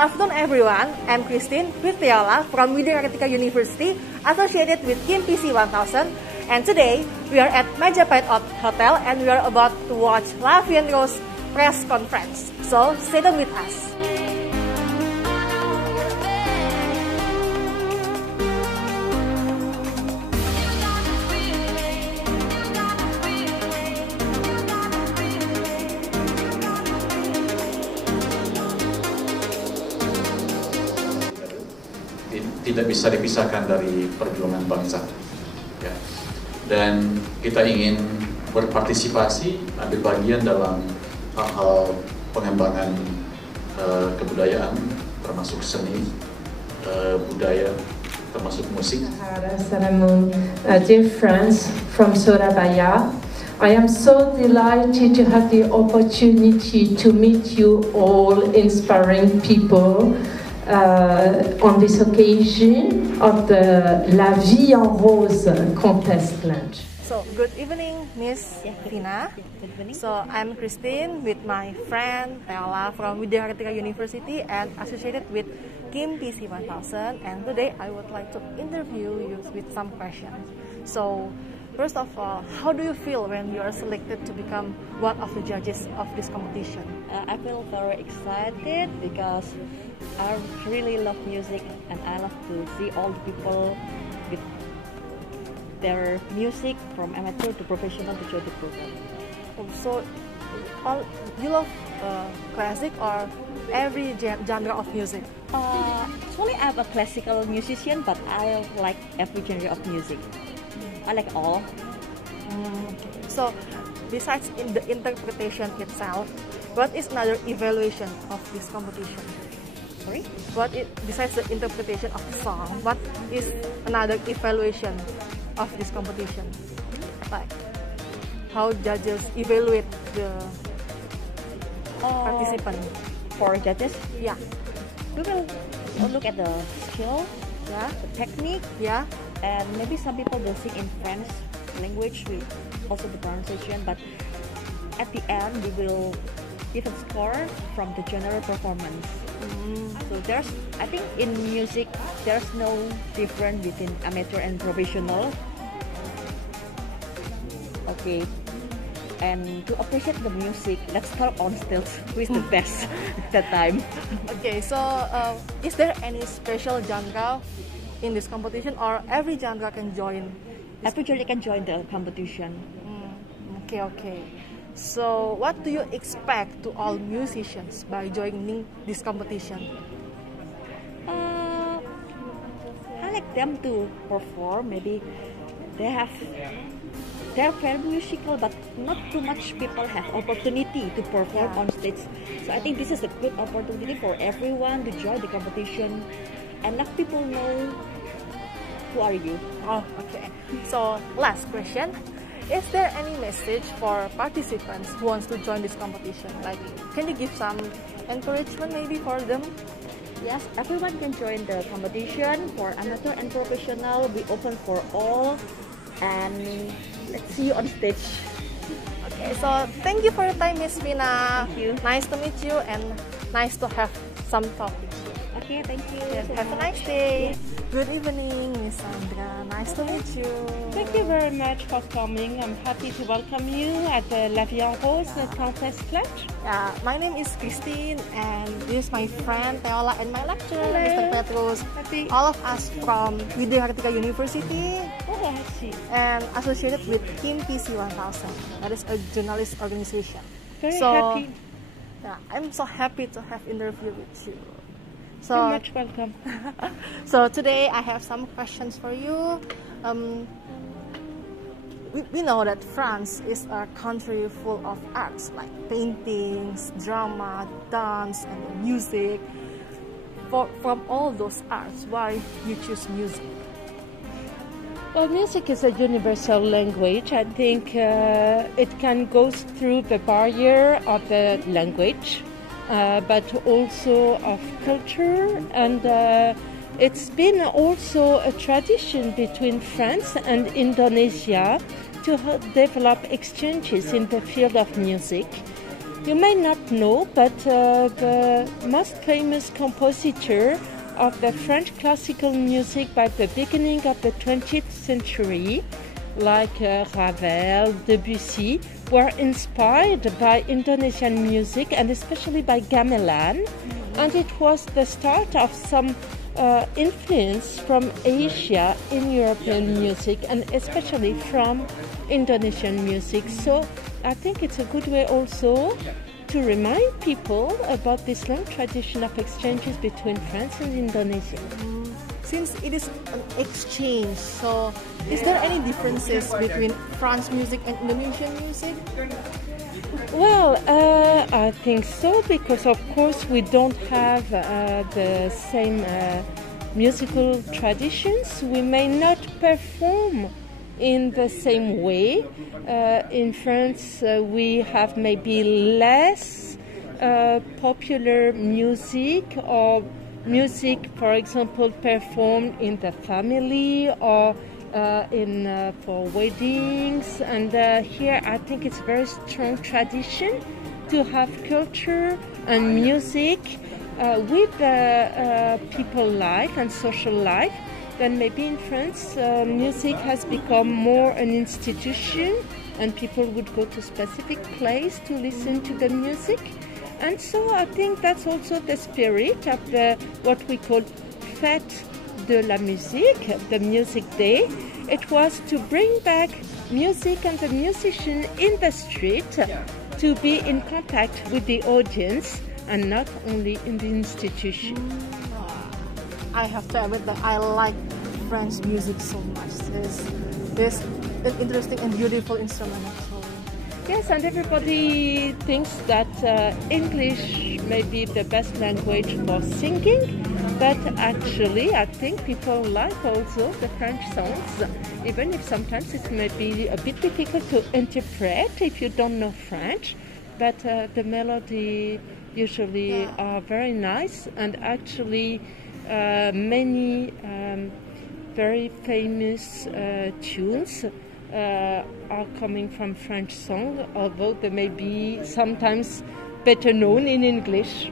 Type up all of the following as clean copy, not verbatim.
afternoon, everyone. I'm Christine Vidya from Widya Kartika University, associated with Kim PC 1000. And today, we are at Majapahit Hotel and we are about to watch Vie En Rose press conference. So, stay tuned with us. Tidak bisa dipisahkan dari perjuangan bangsa, ya. Dan kita ingin berpartisipasi, ambil bagian dalam hal-hal pengembangan kebudayaan, termasuk seni, budaya, termasuk musik. Dear friends from Surabaya, I am so delighted to have the opportunity to meet you all inspiring people on this occasion of the La Vie En Rose contest launch. So, good evening, Miss Vina. So, I'm Christine with my friend Teola from Widya Kartika University and associated with Kim PC 1000. And today, I would like to interview you with some questions. So, first of all, how do you feel when you are selected to become one of the judges of this competition? I feel very excited because I really love music and I love to see all the people with their music from amateur to professional to join the program. So, you love classic or every genre of music? Actually, I'm a classical musician, but I like every genre of music. I like all. So, besides in the interpretation itself, what is another evaluation of this competition? Sorry? Besides the interpretation of the song, what is another evaluation of this competition? Like, how judges evaluate the participant? For judges? Yeah. We will look at the skill, yeah, the technique, yeah, and maybe some people will sing in French language with also the pronunciation, but at the end we will give a score from the general performance. So I think in music there's no difference between amateur and professional. Okay, and to appreciate the music, let's start on stage who is the best at that time. Okay, so is there any special genre in this competition, or every genre can join? Every genre can join the competition. Okay. So, what do you expect to all musicians by joining this competition? I like them to perform. Maybe they're very musical, but not too much people have opportunity to perform on stage. So I think this is a good opportunity for everyone to join the competition and let people know who are you. Oh, okay. So, last question. Is there any message for participants who wants to join this competition? Like, can you give some encouragement maybe for them? Yes, everyone can join the competition. For amateur and professional, we open for all. And let's see you on stage. Okay, so thank you for your time, Miss Vina. Thank you. Nice to meet you and nice to have some talk with you. Okay, thank you. Yes, have a nice day. Good evening, Miss Sandra. Nice to meet you. Thank you very much for coming. I'm happy to welcome you at the La Vie En Rose contest launch. Yeah, my name is Christine and this is my friend Teola and my lecturer, Hello. Mr. Petrus. Happy. All of us from Widya Kartika University Oh, I see. and associated with Kim PC 1000. That is a journalist organization. Very happy. Yeah, I'm so happy to have interview with you. So, Very much welcome. so today I have some questions for you. We know that France is a country full of arts like paintings, drama, dance, and music. From all those arts, why you choose music? Well, music is a universal language. I think it can go through the barrier of the language, but also of culture, and it's been also a tradition between France and Indonesia to develop exchanges in the field of music. You may not know, but the most famous compositor of the French classical music by the beginning of the 20th century, like Ravel, Debussy, were inspired by Indonesian music and especially by gamelan. And it was the start of some influence from Asia in European music and especially from Indonesian music. So I think it's a good way also to remind people about this long tradition of exchanges between France and Indonesia. Since it is an exchange, so is there any differences between French music and Indonesian music? Well, I think so, because of course we don't have the same musical traditions. We may not perform in the same way. In France, we have maybe less popular music, or music, for example, performed in the family or for weddings. And here I think it's a very strong tradition to have culture and music with people life and social life. Then maybe in France, music has become more an institution, and people would go to specific place to listen to the music. And so I think that's also the spirit of the what we call Fête de la Musique, the Music Day. It was to bring back music and the musician in the street to be in contact with the audience and not only in the institution. I have to admit that I like French music so much. There's an interesting and beautiful instrument actually. Yes, and everybody thinks that English may be the best language for singing, but actually I think people like also the French songs, even if sometimes it may be a bit difficult to interpret if you don't know French, but the melody usually are very nice, and actually many very famous tunes are coming from French song, although they may be sometimes better known in English.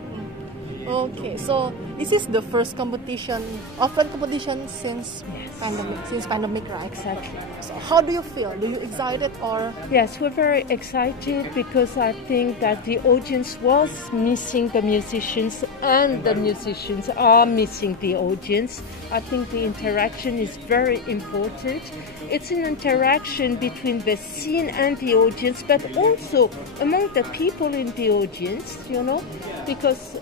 Okay, so this is the first competition, open competition since pandemic, right? Exactly. So how do you feel? Do you excited or? Yes, we're very excited because I think that the audience was missing the musicians and the musicians are missing the audience. I think the interaction is very important. It's an interaction between the scene and the audience, but also among the people in the audience, you know, because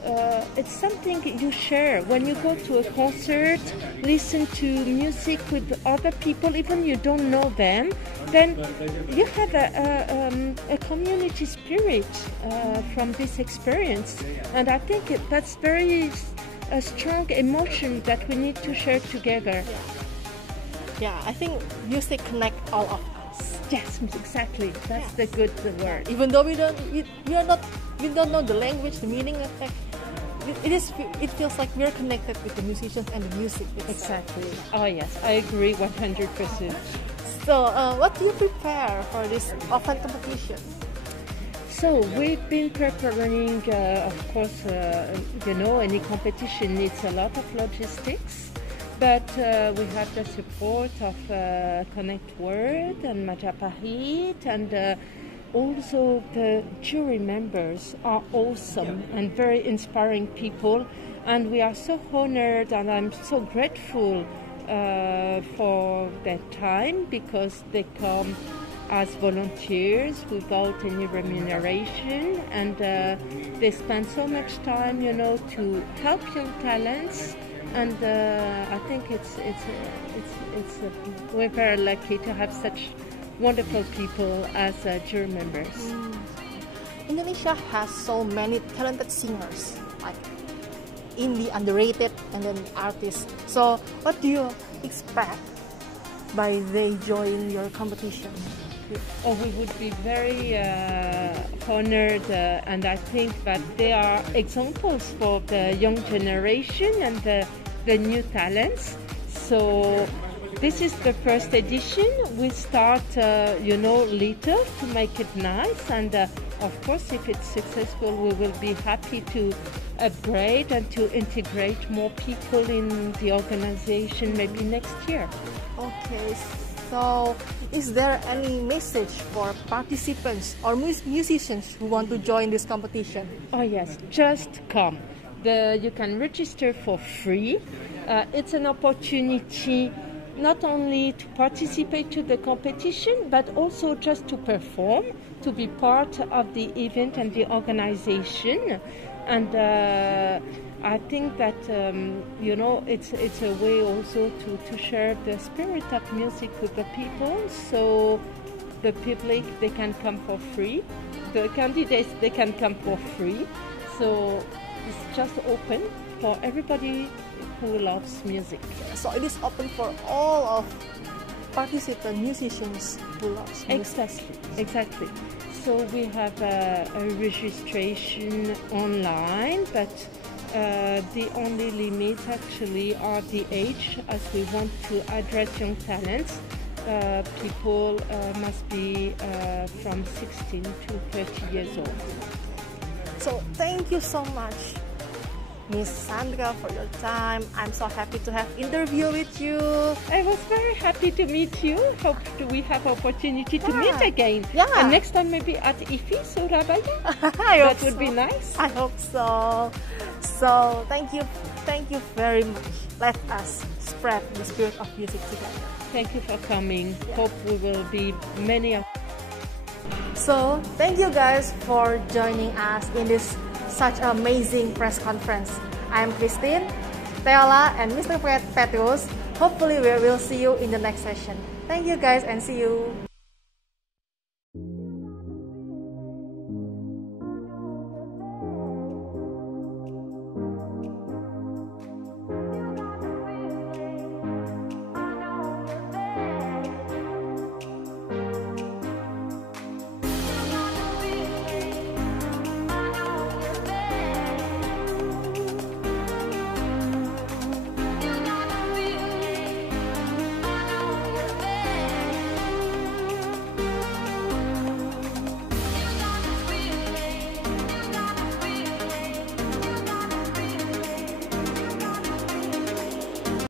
it's something you share. When you go to a concert, listen to music with other people, even you don't know them, then you have a community spirit from this experience. And I think that's very a strong emotion that we need to share together. Yeah, I think music connect all of us. Yes, exactly. That's the good word. Even though we don't know the language, the meaning of it. It feels like we're connected with the musicians and the music itself. Exactly. Oh yes, I agree 100%. So, what do you prepare for this open competition? So we've been preparing, of course, you know, any competition needs a lot of logistics, but we have the support of Connect World and Majapahit, and also the jury members are awesome and very inspiring people, and we are so honored, and I'm so grateful for their time, because they come as volunteers without any remuneration, and they spend so much time, you know, to help young talents. And I think we're very lucky to have such wonderful people as jury members. Indonesia has so many talented singers, like indie, underrated, and then artists. So, what do you expect by they join your competition? Oh, we would be very honored, and I think that they are examples for the young generation and the new talents. So this is the first edition. We start, you know, later to make it nice, and of course, if it's successful, we will be happy to upgrade and to integrate more people in the organization maybe next year. Okay, so is there any message for participants or musicians who want to join this competition? Oh yes, just come. You can register for free. It's an opportunity not only to participate to the competition, but also just to perform, to be part of the event and the organization. And I think that it's a way also to share the spirit of music with the people. So the public, they can come for free. The candidates, they can come for free. So it's just open for everybody who loves music. So it is open for all of participant musicians who loves music. Exactly. So we have a registration online, but the only limit actually are the age, as we want to address young talents. People must be from 16 to 30 years old. So thank you so much, Miss Sandra, for your time. I'm so happy to have interview with you. I was very happy to meet you. Hope we have opportunity to meet again. Yeah. And next time maybe at IFI Surabaya. That would be nice. I hope so. So thank you very much. Let us spread the spirit of music together. Thank you for coming. Yeah. Hope we will be many of. So thank you guys for joining us in this such amazing press conference. I'm Christine, Teola, and Mr. Petrus. Hopefully we will see you in the next session. Thank you guys and see you.